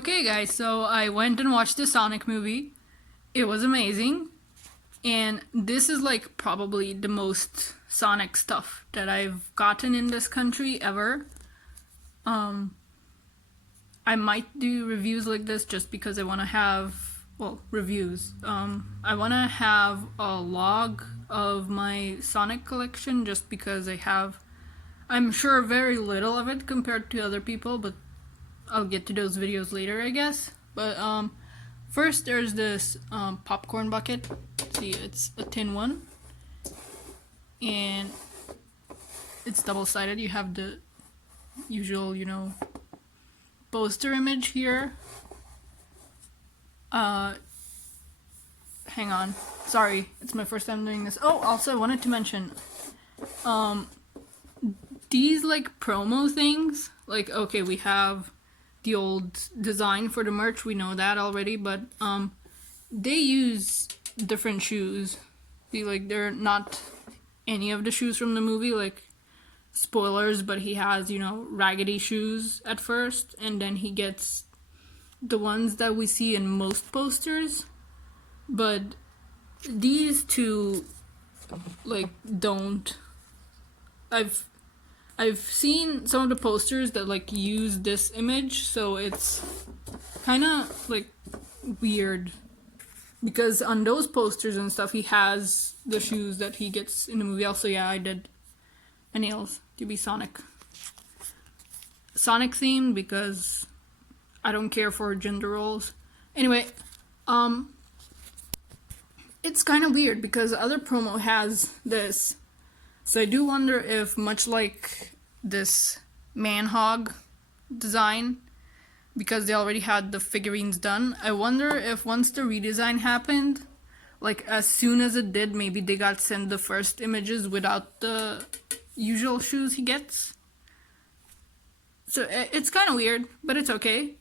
Okay, guys, so I went and watched the Sonic movie. It was amazing. And this is like probably the most Sonic stuff that I've gotten in this country ever. Um, I might do reviews like this just because I want to have, well, reviews. I want to have a log of my Sonic collection just because I'm sure, very little of it compared to other people, but I'll get to those videos later, I guess. But first there's this popcorn bucket. See, it's a tin one, and it's double-sided. You have the usual, poster image here. Hang on. Sorry, it's my first time doing this. Oh, also I wanted to mention, these like promo things, like, okay, we have the old design for the merch, we know that already, but they use different shoes. They're not any of the shoes from the movie, like, spoilers, but he has, raggedy shoes at first, and then he gets the ones that we see in most posters, but these two, like, don't. I've seen some of the posters that like use this image, so it's kind of like weird because on those posters and stuff he has the shoes that he gets in the movie. Also, yeah, I did my nails to be Sonic themed because I don't care for gender roles. Anyway, it's kind of weird because other promo has this. So I do wonder if, much like this man-hog design, because they already had the figurines done, I wonder if once the redesign happened, like as soon as it did, maybe they got sent the first images without the usual shoes he gets. So it's kind of weird, but it's okay.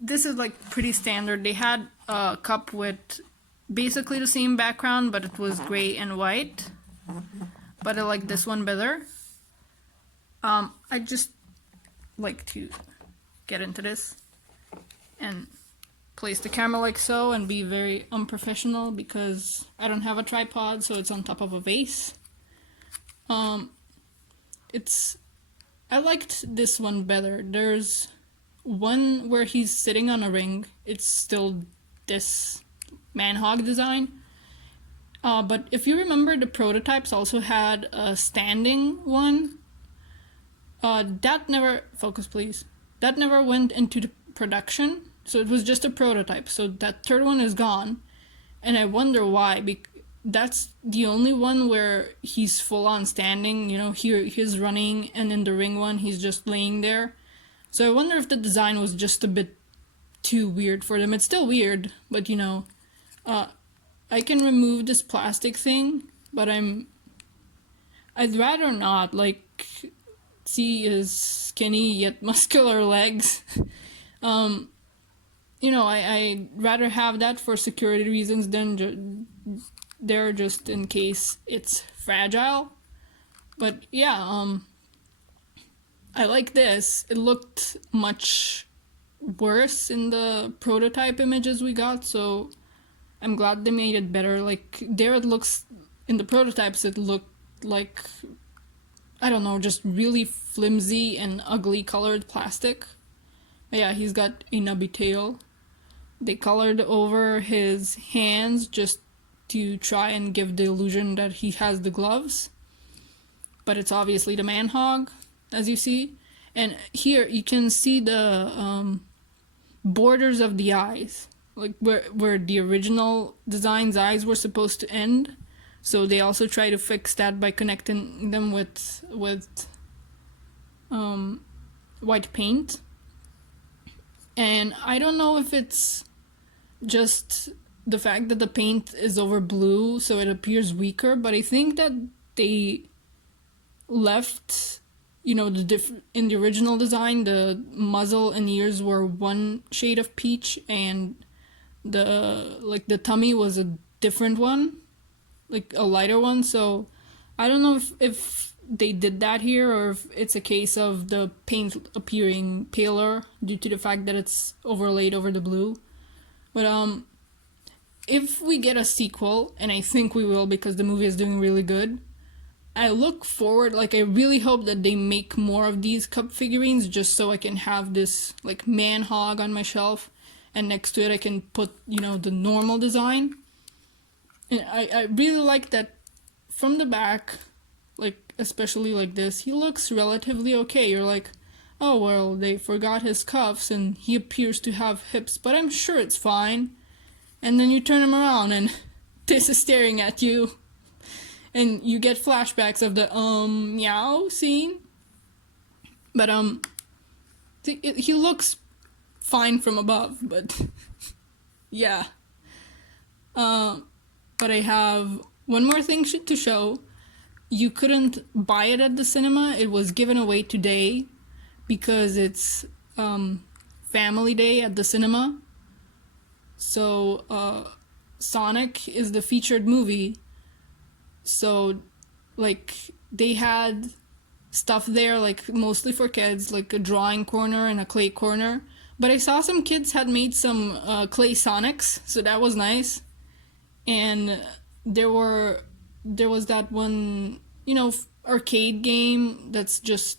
This is like pretty standard. They had a cup with basically the same background, but it was gray and white. But I like this one better. I just like to get into this and place the camera like so and be very unprofessional because I don't have a tripod, so it's on top of a vase. I liked this one better. There's one where he's sitting on a ring. It's still this man-hog design. But if you remember, the prototypes also had a standing one. That never... Focus, please. That never went into the production, so it was just a prototype. So that third one is gone, and I wonder why. That's the only one where he's full-on standing. Here he's running, and in the ring one, he's just laying there. So I wonder if the design was just a bit too weird for them. It's still weird, but I can remove this plastic thing, but I'd rather not, like, see his skinny yet muscular legs. I'd rather have that for security reasons than there just in case it's fragile. But yeah, I like this. It looked much worse in the prototype images we got, so I'm glad they made it better. Like, there it looks, in the prototypes it looked like, I don't know, just really flimsy and ugly colored plastic. But yeah, he's got a nubby tail. They colored over his hands just to try and give the illusion that he has the gloves. But it's obviously the man-hog, as you see. And here you can see the borders of the eyes. Like where the original design's eyes were supposed to end. So they also try to fix that by connecting them with white paint. And I don't know if it's just the fact that the paint is over blue so it appears weaker, but I think that they left, in the original design, the muzzle and ears were one shade of peach, and the tummy was a different one, like a lighter one. So I don't know if they did that here, or if it's a case of the paint appearing paler due to the fact that it's overlaid over the blue. But if we get a sequel, and I think we will because the movie is doing really good, I look forward, like I really hope that they make more of these cup figurines just so I can have this like man hog on my shelf, and next to it I can put, the normal design. And I really like that from the back, like especially like this, he looks relatively okay. You're like, oh well, they forgot his cuffs and he appears to have hips, but I'm sure it's fine. And then you turn him around and this is staring at you. And you get flashbacks of the meow scene. But he looks fine from above, but yeah. But I have one more thing to show. You couldn't buy it at the cinema. It was given away today because it's Family Day at the cinema. So Sonic is the featured movie. So, like, they had stuff there, like, mostly for kids, like a drawing corner and a clay corner. But I saw some kids had made some clay Sonics, so that was nice. And there was that one, arcade game that's just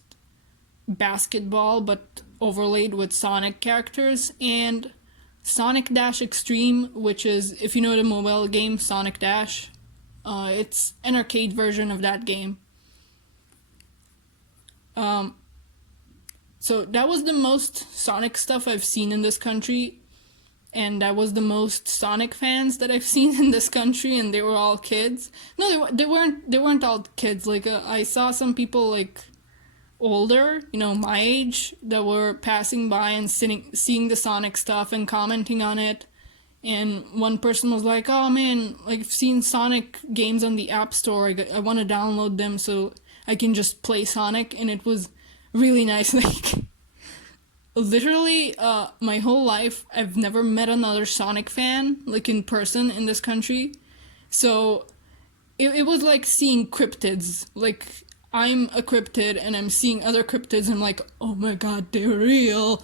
basketball, but overlaid with Sonic characters. And Sonic Dash Extreme, which is, if you know the mobile game Sonic Dash, it's an arcade version of that game. So that was the most Sonic stuff I've seen in this country, and that was the most Sonic fans that I've seen in this country, and they were all kids. No, they weren't all kids. Like I saw some people like older, my age, that were passing by and seeing the Sonic stuff and commenting on it. And one person was like, oh man, like, I've seen Sonic games on the App Store. I want to download them so I can just play Sonic. And it was really nice. Like, literally, my whole life, I've never met another Sonic fan, like, in person in this country. So it was like seeing cryptids. Like, I'm a cryptid and I'm seeing other cryptids. And I'm like, oh my god, they're real.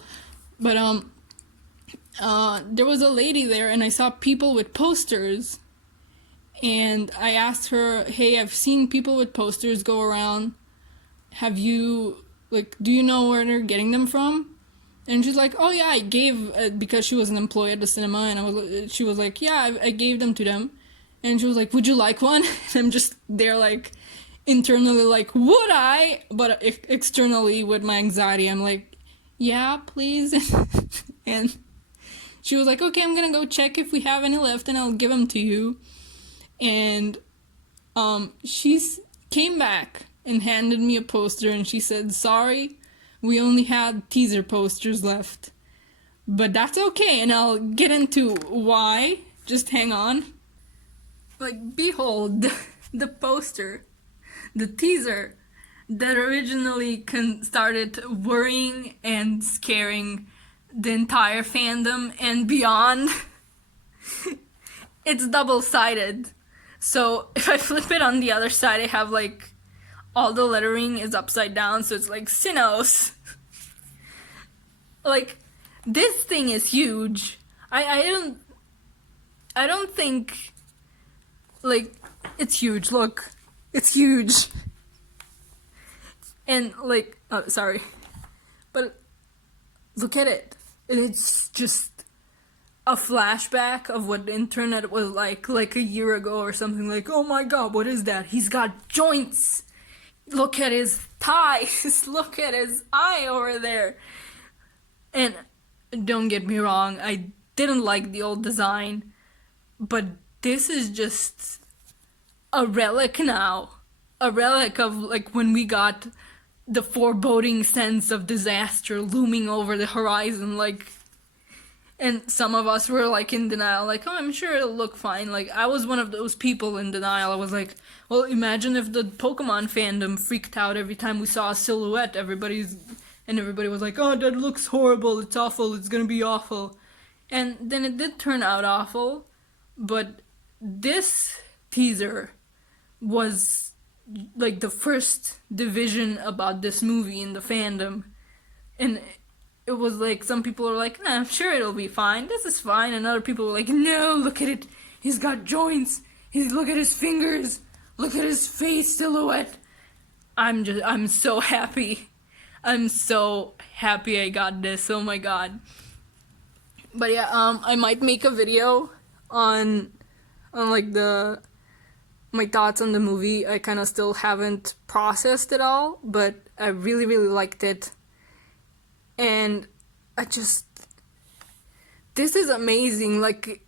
But, there was a lady there and I saw people with posters, and I asked her, hey, I've seen people with posters go around. Have you, do you know where they're getting them from? And she's like, oh yeah, I gave, because she was an employee at the cinema, and she was like, yeah, I gave them to them. And she was like, would you like one? And I'm just there like, internally like, would I? But externally with my anxiety, I'm like, yeah, please. And she was like, okay, I'm gonna go check if we have any left and I'll give them to you. And she's came back and handed me a poster and she said, sorry, we only had teaser posters left. But that's okay, and I'll get into why. Just hang on. Like, behold, the poster, the teaser that originally started worrying and scaring the entire fandom and beyond. It's double-sided. So if I flip it on the other side, I have like all the lettering is upside down, so it's like Sinos. Like, this thing is huge. I don't think, like, it's huge. Look, it's huge. And like, oh, sorry, but look at it. It's just a flashback of what the internet was like a year ago or something. Like, oh my god, what is that? He's got joints. Look at his thighs. Look at his eye over there. And don't get me wrong, I didn't like the old design, but this is just a relic now. A relic of like when we got the foreboding sense of disaster looming over the horizon, like, and some of us were like in denial, like, oh, I'm sure it'll look fine. Like, I was one of those people in denial. I was like, well, imagine if the Pokemon fandom freaked out every time we saw a silhouette. Everybody was like, oh, that looks horrible, it's awful, it's gonna be awful. And then it did turn out awful, but this teaser was like the first division about this movie in the fandom, and it was like some people are like, nah, sure, it'll be fine, this is fine, and other people were like, no, look at it, he's got joints, look at his fingers, look at his face silhouette. I'm so happy. I'm so happy I got this. Oh my god. But yeah, I might make a video on like my thoughts on the movie. I kind of still haven't processed it all, but I really, really liked it. And this is amazing. Like,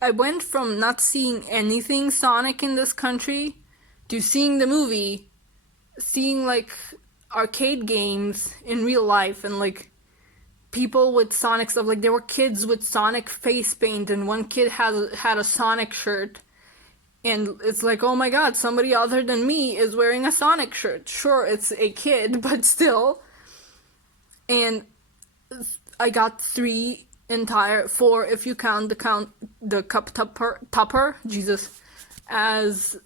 I went from not seeing anything Sonic in this country to seeing the movie, seeing like arcade games in real life, and like people with Sonic stuff. Like, there were kids with Sonic face paint, and one kid had a Sonic shirt. And it's like, oh my god, somebody other than me is wearing a Sonic shirt. Sure, it's a kid, but still. And I got 4 if you count the cup topper, Jesus, as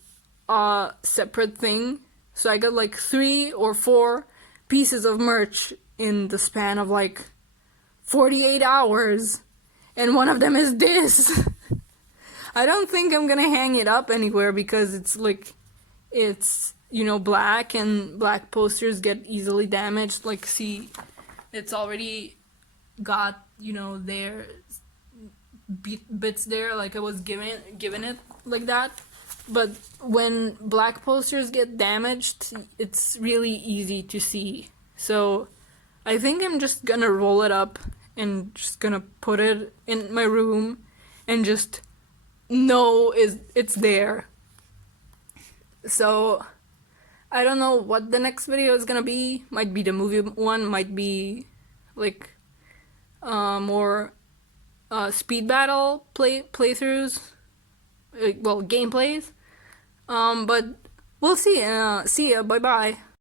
a separate thing. So I got like 3 or 4 pieces of merch in the span of like 48 hours. And one of them is this. I don't think I'm gonna hang it up anywhere because it's black, and black posters get easily damaged. Like, see, it's already got, their bits there, like I was given it like that. But when black posters get damaged, it's really easy to see. So I think I'm just gonna roll it up and just gonna put it in my room and just know it's there. So I don't know what the next video is gonna be. Might be the movie one, might be like more speed battle playthroughs, well, gameplays. But we'll see. See ya. Bye bye.